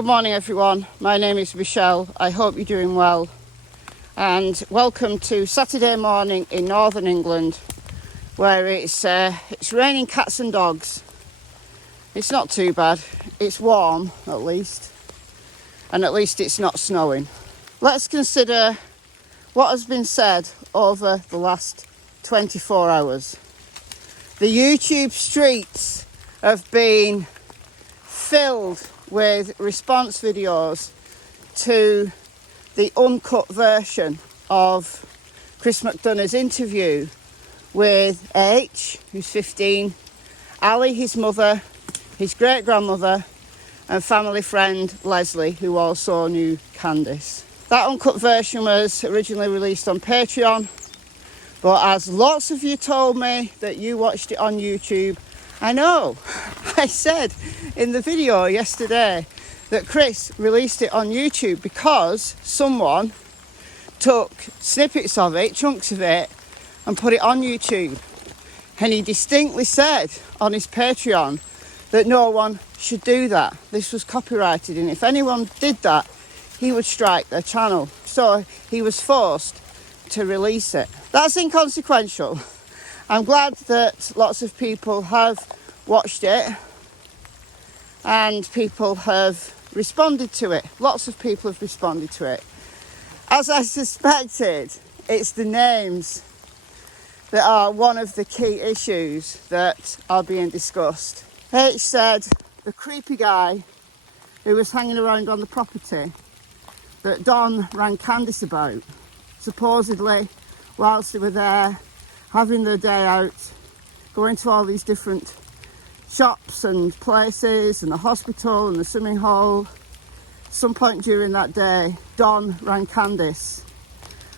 Good morning everyone, my name is Michelle, I hope you're doing well and welcome to Saturday morning in Northern England where it's raining cats and dogs. It's not too bad, it's warm at least, and at least it's not snowing. Let's consider what has been said over the last 24 hours. The YouTube streets have been filled with response videos to the uncut version of Chris McDonough's interview with H, who's 15, Ali, his mother, his great-grandmother, and family friend Leslie, who also knew Candice. That uncut version was originally released on Patreon, but as lots of you told me that you watched it on YouTube, I know, I said in the video yesterday that Chris released it on YouTube because someone took snippets of it, chunks of it, and put it on YouTube. And he distinctly said on his Patreon that no one should do that. This was copyrighted, and if anyone did that, he would strike their channel. So he was forced to release it. That's inconsequential. I'm glad that lots of people have watched it and people have responded to it. Lots of people have responded to it. As I suspected, it's the names that are one of the key issues that are being discussed. H said the creepy guy who was hanging around on the property that Don rang Candice about, supposedly whilst they were there having their day out, going to all these different shops and places and the hospital and the swimming hole. Some point during that day, Don rang Candice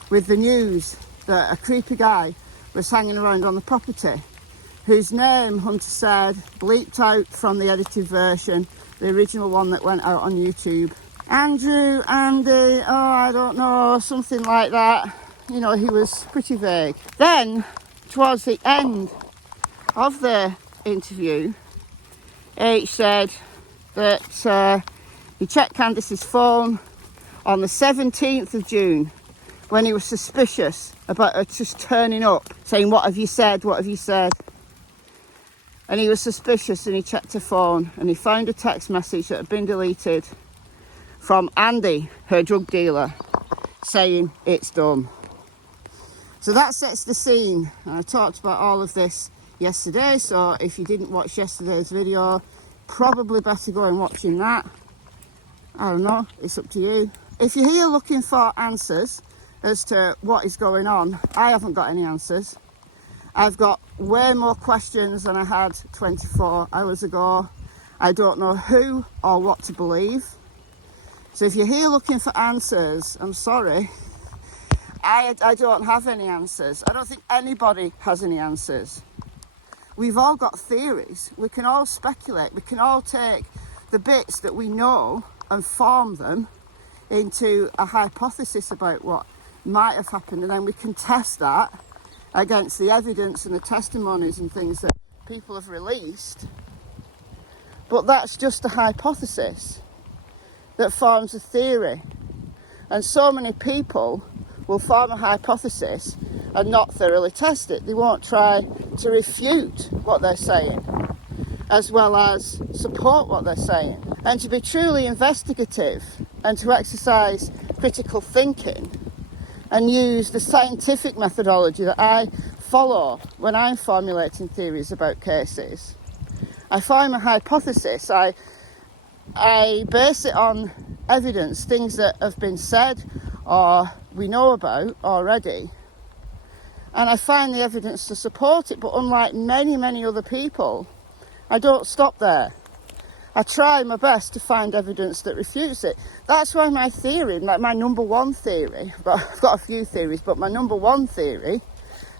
with the news that a creepy guy was hanging around on the property, whose name, Hunter said, bleeped out from the edited version, the original one that went out on YouTube. Andrew, Andy, I don't know, something like that. You know, he was pretty vague. Then, towards the end of the interview, H said that he checked Candice's phone on the 17th of June when he was suspicious about her just turning up, saying, "What have you said? What have you said?" And he was suspicious and he checked her phone and he found a text message that had been deleted from Andy, her drug dealer, saying it's done. So that sets the scene. And I talked about all of this yesterday, so if you didn't watch yesterday's video, probably better go and watching that. I don't know, it's up to you. If you're here looking for answers as to what is going on, I haven't got any answers. I've got way more questions than I had 24 hours ago. I don't know who or what to believe. So if you're here looking for answers, I'm sorry. I don't have any answers. I don't think anybody has any answers. We've all got theories. We can all speculate. We can all take the bits that we know and form them into a hypothesis about what might have happened, and then we can test that against the evidence and the testimonies and things that people have released. But that's just a hypothesis that forms a theory. And so many people will form a hypothesis and not thoroughly test it. They won't try to refute what they're saying, as well as support what they're saying. And to be truly investigative and to exercise critical thinking and use the scientific methodology that I follow when I'm formulating theories about cases. I form a hypothesis, I base it on evidence, things that have been said or we know about already, and I find the evidence to support it. But unlike many other people, I don't stop there. I try my best to find evidence that refutes it. That's why my theory, like my number one theory, I've got a few theories, but my number one theory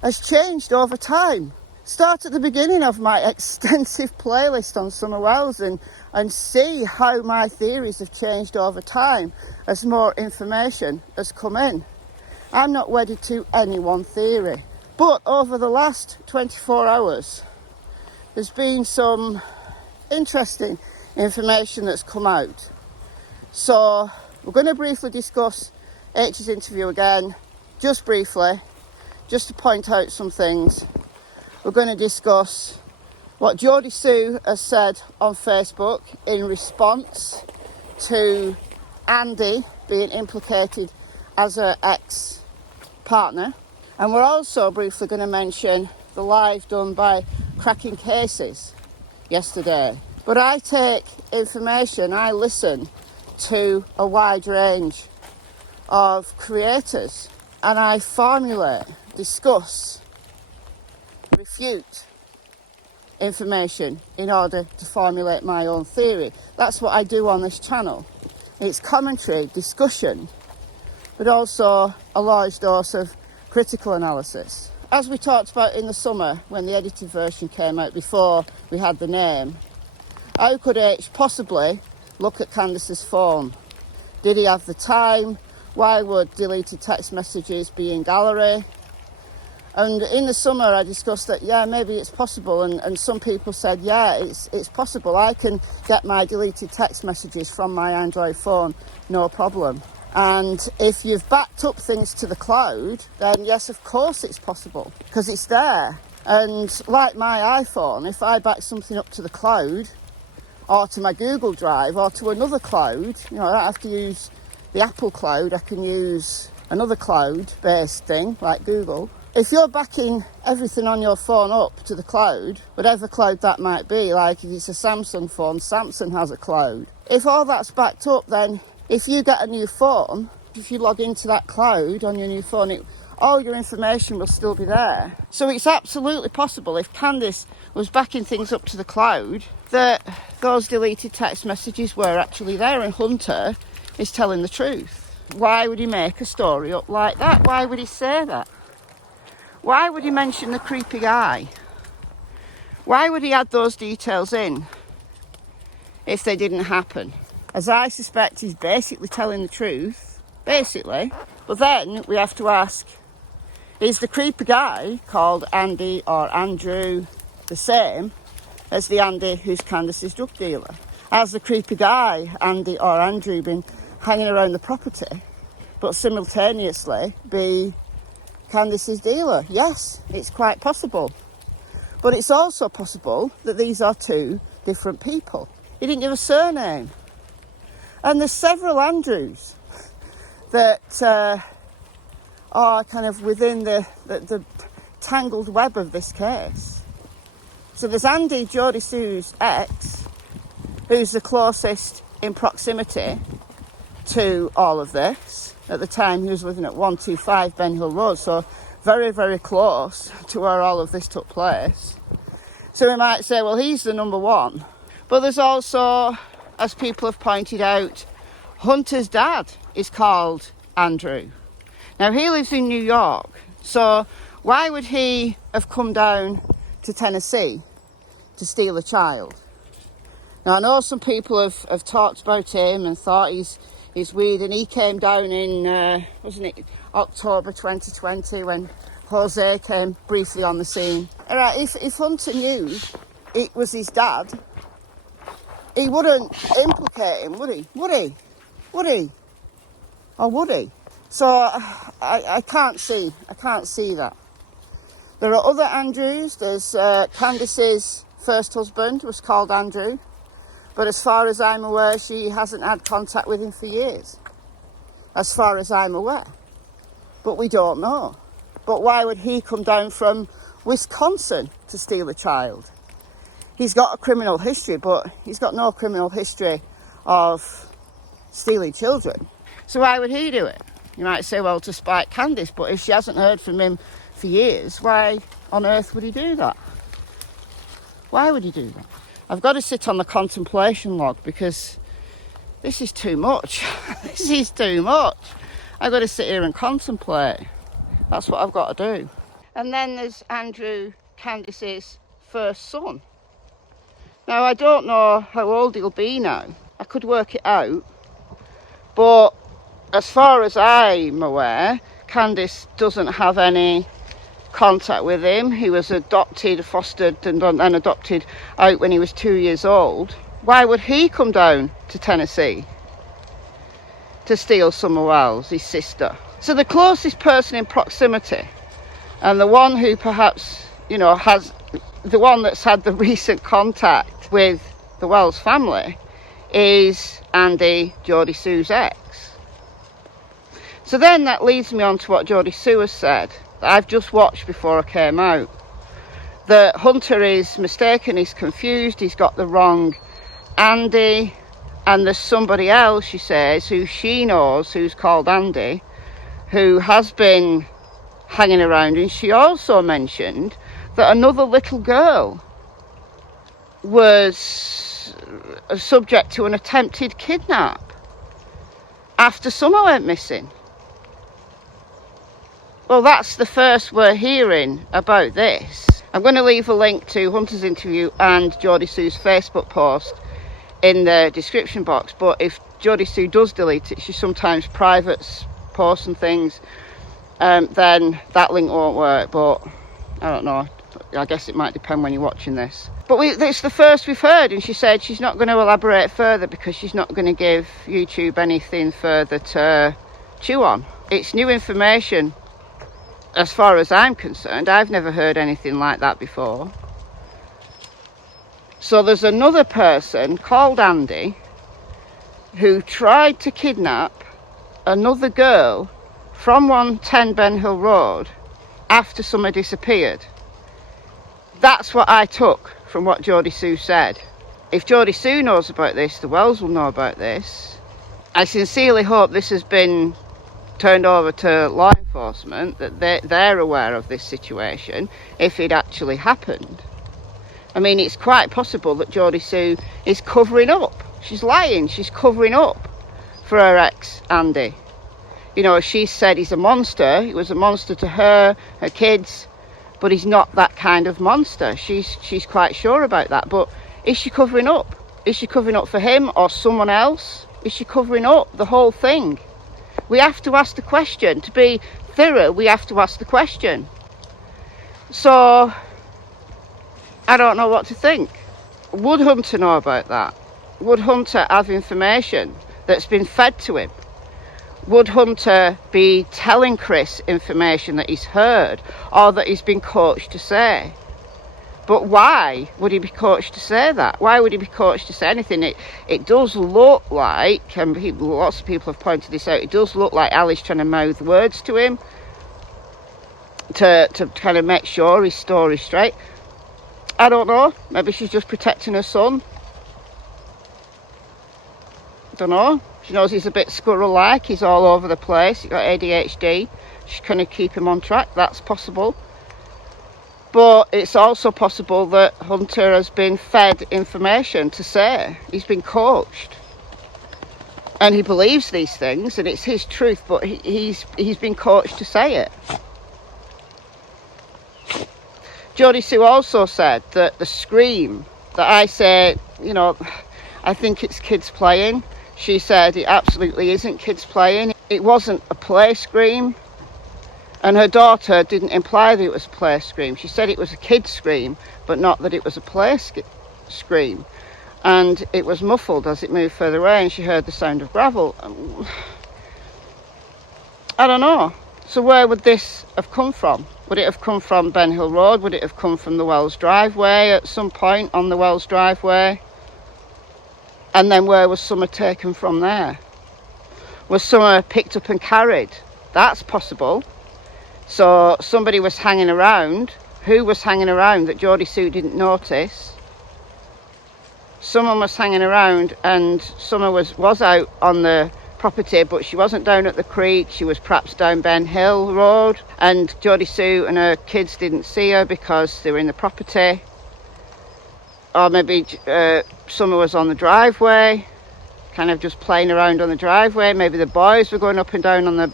has changed over time. Start at the beginning of my extensive playlist on summer wells and see how my theories have changed over time as more information has come in. I'm not wedded to any one theory. But over the last 24 hours, there's been some interesting information that's come out So we're going to briefly discuss H's interview again, just briefly, just to point out some things. We're going to discuss what Geordie Sue has said on Facebook in response to Andy being implicated as her ex-partner. And we're also briefly going to mention the live done by Crackin Cases yesterday. But I take information, I listen to a wide range of creators, and I formulate, discuss, refute information in order to formulate my own theory. That's what I do on this channel. It's commentary, discussion, but also a large dose of critical analysis. As we talked about in the summer when the edited version came out before we had the name, how could H possibly look at Candice's phone? Did he have the time? Why would deleted text messages be in gallery? And in the summer I discussed that, yeah, maybe it's possible, and some people said, yeah, it's possible. I can get my deleted text messages from my Android phone, no problem. And if you've backed up things to the cloud, then yes, of course it's possible, because it's there. And like my iPhone, if I back something up to the cloud, or to my Google Drive, or to another cloud, I don't have to use the Apple cloud, I can use another cloud-based thing, like Google. If you're backing everything on your phone up to the cloud, whatever cloud that might be, like if it's a Samsung phone, Samsung has a cloud. If all that's backed up, then if you get a new phone, if you log into that cloud on your new phone, all your information will still be there. So it's absolutely possible, if Candice was backing things up to the cloud, that those deleted text messages were actually there, and Hunter is telling the truth. Why would he make a story up like that? Why would he say that? Why would he mention the creepy guy? Why would he add those details in if they didn't happen? As I suspect, he's basically telling the truth, basically. But then we have to ask, is the creepy guy called Andy or Andrew the same as the Andy who's Candice's drug dealer? Has the creepy guy, Andy or Andrew, been hanging around the property, but simultaneously be Candice's dealer? Yes, it's quite possible. But it's also possible that these are two different people. He didn't give a surname. And there's several Andrews that are kind of within the tangled web of this case. So there's Andy, Geordie Sue's ex, who's the closest in proximity to all of this. At the time, he was living at 125 Ben Hill Road, so very, very close to where all of this took place. So we might say, well, he's the number one. But there's also, as people have pointed out, Hunter's dad is called Andrew. Now, he lives in New York, so why would he have come down to Tennessee to steal a child? Now, I know some people have talked about him and thought he's weird, and he came down in, wasn't it, October 2020 when Jose came briefly on the scene. All right, if Hunter knew it was his dad, he wouldn't implicate him, would he? Would he? Would he? Or would he? So I can't see that. There are other Andrews. There's Candice's first husband was called Andrew, but as far as I'm aware, she hasn't had contact with him for years, as far as I'm aware. But we don't know. But why would he come down from Wisconsin to steal a child? He's got a criminal history, but he's got no criminal history of stealing children. So why would he do it? You might say, well, to spite Candice, but if she hasn't heard from him for years, why on earth would he do that? Why would he do that? I've got to sit on the contemplation log because this is too much. This is too much. I've got to sit here and contemplate. That's what I've got to do. And then there's Andrew, Candice's first son. Now, I don't know how old he'll be now. I could work it out. But as far as I'm aware, Candice doesn't have any contact with him. He was adopted, fostered, and then adopted out when he was 2 years old. Why would he come down to Tennessee to steal Summer Wells, his sister. So the closest person in proximity, and the one who perhaps, you know, the one that's had the recent contact with the Wells family, is Andy, Geordie Sue's ex. So then that leads me on to what Geordie Sue has said, that I've just watched before I came out. That Hunter is mistaken, he's confused, he's got the wrong Andy, and there's somebody else, she says, who she knows, who's called Andy, who has been hanging around. And she also mentioned that another little girl was subject to an attempted kidnap after Summer went missing. Well, that's the first we're hearing about this. I'm going to leave a link to Hunter's interview and Geordie Sue's Facebook post in the description box, but if Geordie Sue does delete it, she sometimes privates posts and things, then that link won't work. But I don't know, I guess it might depend when you're watching this. But it's the first we've heard, and she said she's not going to elaborate further because she's not going to give YouTube anything further to chew on. It's new information as far as I'm concerned. I've never heard anything like that before. So there's another person called Andy who tried to kidnap another girl from 110 Ben Hill Road after Summer disappeared. That's what I took from what Geordie Sue said. If Geordie Sue knows about this, the Wells will know about this. I sincerely hope this has been turned over to law enforcement, that they're aware of this situation, if it actually happened. I mean, it's quite possible that Geordie Sue is covering up. She's lying, she's covering up for her ex, Andy. You know, she said he's a monster. He was a monster to her kids, but he's not that kind of monster. She's quite sure about that. But is she covering up? Is she covering up for him or someone else? Is she covering up the whole thing? We have to ask the question. To be thorough, we have to ask the question. So, I don't know what to think. Would Hunter know about that? Would Hunter have information that's been fed to him? Would Hunter be telling Chris information that he's heard or that he's been coached to say? But why would he be coached to say that? Why would he be coached to say anything? It does look like, and lots of people have pointed this out, it does look like Ali's trying to mouth words to him to kind of make sure his story's straight. I don't know. Maybe she's just protecting her son. Don't know. She knows he's a bit squirrel-like. He's all over the place. He's got ADHD. She's trying to keep him on track. That's possible. But it's also possible that Hunter has been fed information to say. He's been coached. And he believes these things, and it's his truth, but he's been coached to say it. Geordie Sue also said that the scream that I say, you know, I think it's kids playing. She said it absolutely isn't kids playing. It wasn't a play scream. And her daughter didn't imply that it was a play scream. She said it was a kid scream, but not that it was a play scream. And it was muffled as it moved further away, and she heard the sound of gravel. I don't know. So where would this have come from? Would it have come from Ben Hill Road? Would it have come from the Wells driveway at some point on the Wells driveway? And then where was Summer taken from there? Was Summer picked up and carried? That's possible. So somebody was hanging around. Who was hanging around that Geordie Sue didn't notice? Someone was hanging around, and Summer was out on the property, but she wasn't down at the creek. She was perhaps down Ben Hill Road, and Geordie Sue and her kids didn't see her because they were in the property. Or maybe Summer was on the driveway, kind of just playing around on the driveway. Maybe the boys were going up and down on the...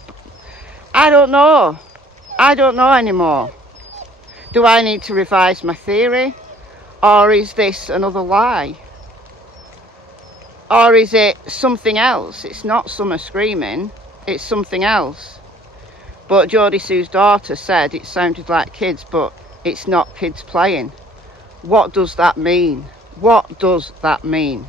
I don't know. I don't know anymore. Do I need to revise my theory? Or is this another lie? Or is it something else? It's not Summer screaming, it's something else. But Geordie Sue's daughter said it sounded like kids, but it's not kids playing. What does that mean? What does that mean?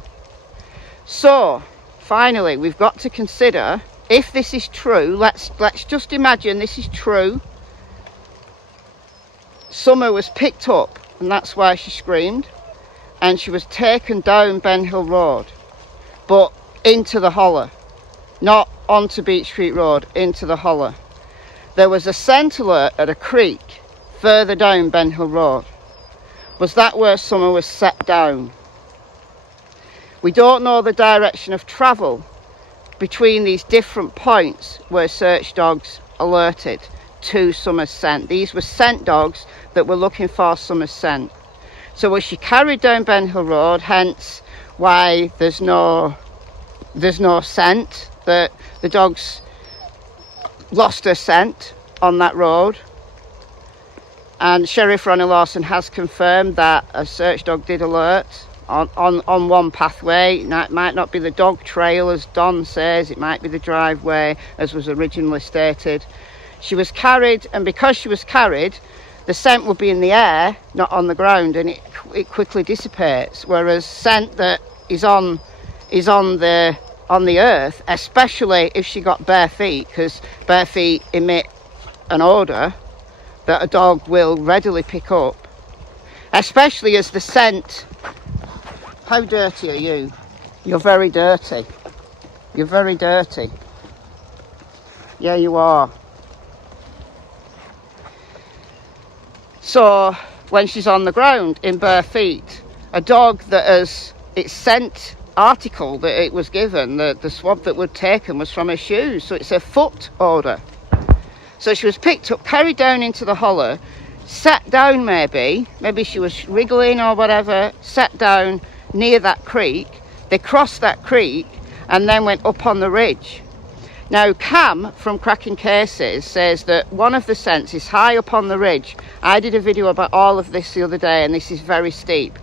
So, finally, we've got to consider, if this is true, let's just imagine this is true. Summer was picked up, and that's why she screamed, and she was taken down Ben Hill Road, but into the hollow, not onto Beach Street Road, into the hollow. There was a scent alert at a creek further down Ben Hill Road. Was that where Summer was set down? We don't know the direction of travel between these different points where search dogs alerted to Summer's scent. These were scent dogs that were looking for Summer's scent. So was she carried down Ben Hill Road, hence why there's no scent, that the dogs lost her scent on that road. And Sheriff Ronnie Lawson has confirmed that a search dog did alert on one pathway. It might not be the dog trail, as Don says, it might be the driveway, as was originally stated. She was carried, and because she was carried, the scent will be in the air, not on the ground, and it quickly dissipates. Whereas scent that is on the earth, especially if she got bare feet, because bare feet emit an odour that a dog will readily pick up, especially as the scent. How dirty are you? You're very dirty. You're very dirty. Yeah, you are. So when she's on the ground in bare feet, a dog that has its scent article that it was given, the swab that was taken was from her shoes, so it's a foot odour. So she was picked up, carried down into the hollow, sat down maybe she was wriggling or whatever, sat down near that creek. They crossed that creek and then went up on the ridge. Now Cam from Crackin Cases says that one of the scents is high up on the ridge. I did a video about all of this the other day, and this is very steep.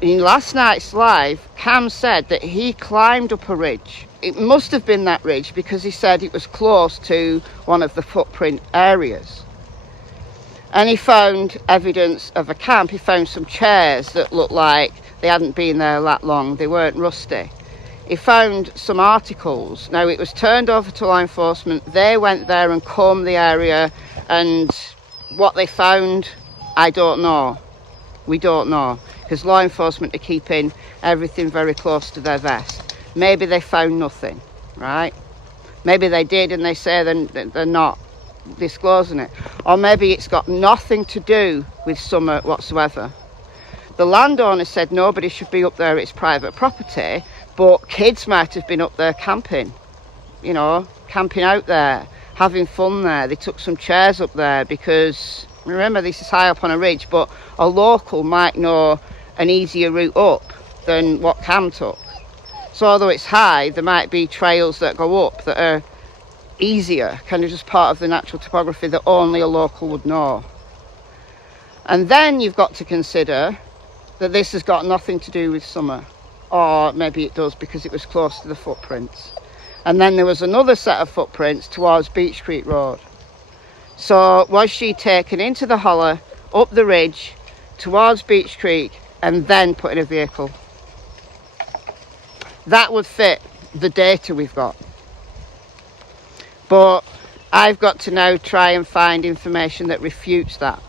In last night's live, Cam said that he climbed up a ridge. It must have been that ridge because he said it was close to one of the footprint areas. And he found evidence of a camp. He found some chairs that looked like they hadn't been there that long. They weren't rusty. He found some articles. Now, it was turned over to law enforcement. They went there and combed the area, and what they found, I don't know. We don't know, because law enforcement are keeping everything very close to their vest. Maybe they found nothing, right? Maybe they did and they say they're not disclosing it. Or maybe it's got nothing to do with Summer whatsoever. The landowner said nobody should be up there, it's private property, but kids might have been up there camping, you know, camping out there, having fun there. They took some chairs up there because, remember, this is high up on a ridge, but a local might know an easier route up than what Cam took. So although it's high, there might be trails that go up that are easier, kind of just part of the natural topography that only a local would know. And then you've got to consider that this has got nothing to do with Summer, or maybe it does because it was close to the footprints. And then there was another set of footprints towards Beach Street Road. So was she taken into the hollow, up the ridge, towards Beach Creek, and then put in a vehicle? That would fit the data we've got. But I've got to now try and find information that refutes that.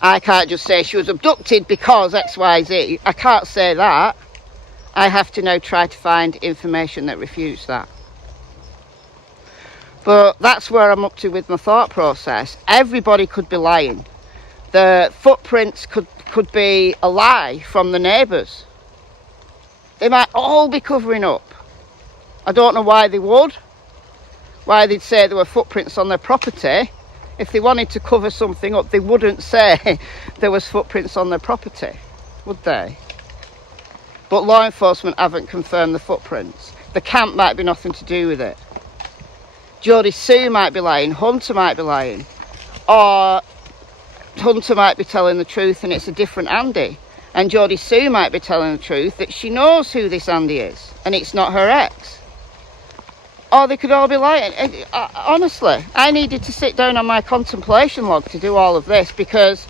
I can't just say she was abducted because XYZ. I can't say that. I have to now try to find information that refutes that. But that's where I'm up to with my thought process. Everybody could be lying. The footprints could be a lie from the neighbours. They might all be covering up. I don't know why they would. Why they'd say there were footprints on their property. If they wanted to cover something up, they wouldn't say there was footprints on their property, would they? But law enforcement haven't confirmed the footprints. The camp might be nothing to do with it. Jodie Sue might be lying, Hunter might be lying, or Hunter might be telling the truth and it's a different Andy. And Jodie Sue might be telling the truth that she knows who this Andy is and it's not her ex. Or they could all be lying. Honestly, I needed to sit down on my contemplation log to do all of this because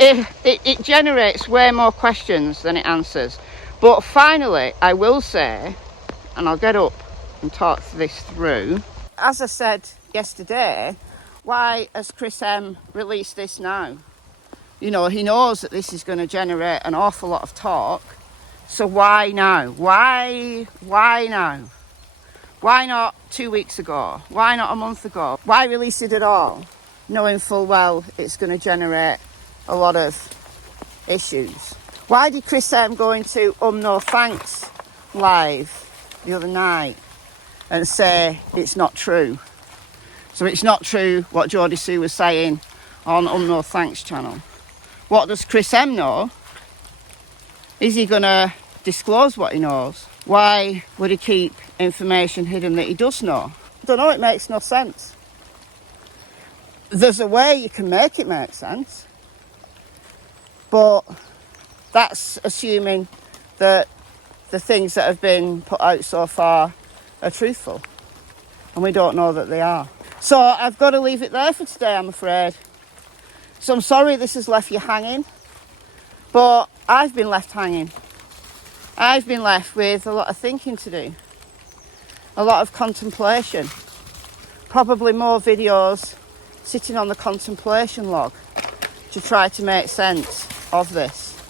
it generates way more questions than it answers. But finally, I will say, and I'll get up and talk this through. As I said yesterday, why has Chris M released this now? You know, he knows that this is going to generate an awful lot of talk. So why now? Why now? Why not 2 weeks ago? Why not a month ago? Why release it at all, knowing full well it's going to generate a lot of issues? Why did Chris M go into No Thanks live the other night and say it's not true? So it's not true what Jodie Sue was saying on No Thanks channel. What does Chris M know? Is he going to disclose what he knows? Why would he keep information hidden that he does know? I don't know, it makes no sense. There's a way you can make it make sense, but that's assuming that the things that have been put out so far are truthful, and we don't know that they are. So I've got to leave it there for today, I'm afraid. So I'm sorry this has left you hanging, but I've been left hanging. I've been left with a lot of thinking to do, a lot of contemplation, probably more videos sitting on the contemplation log to try to make sense of this,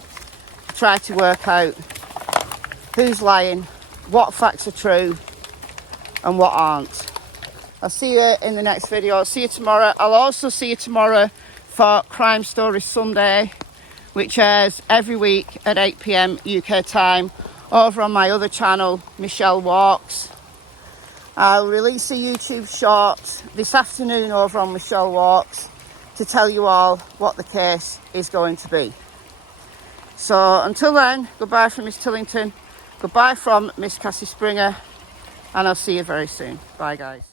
try to work out who's lying, what facts are true and what aren't. I'll see you in the next video. I'll see you tomorrow. I'll also see you tomorrow for Crime Story Sunday, which airs every week at 8 p.m. UK time over on my other channel, Michelle Walks. I'll release a YouTube short this afternoon over on Michelle Walks to tell you all what the case is going to be. So until then, goodbye from Miss Tillington, goodbye from Miss Cassie Springer, and I'll see you very soon. Bye guys.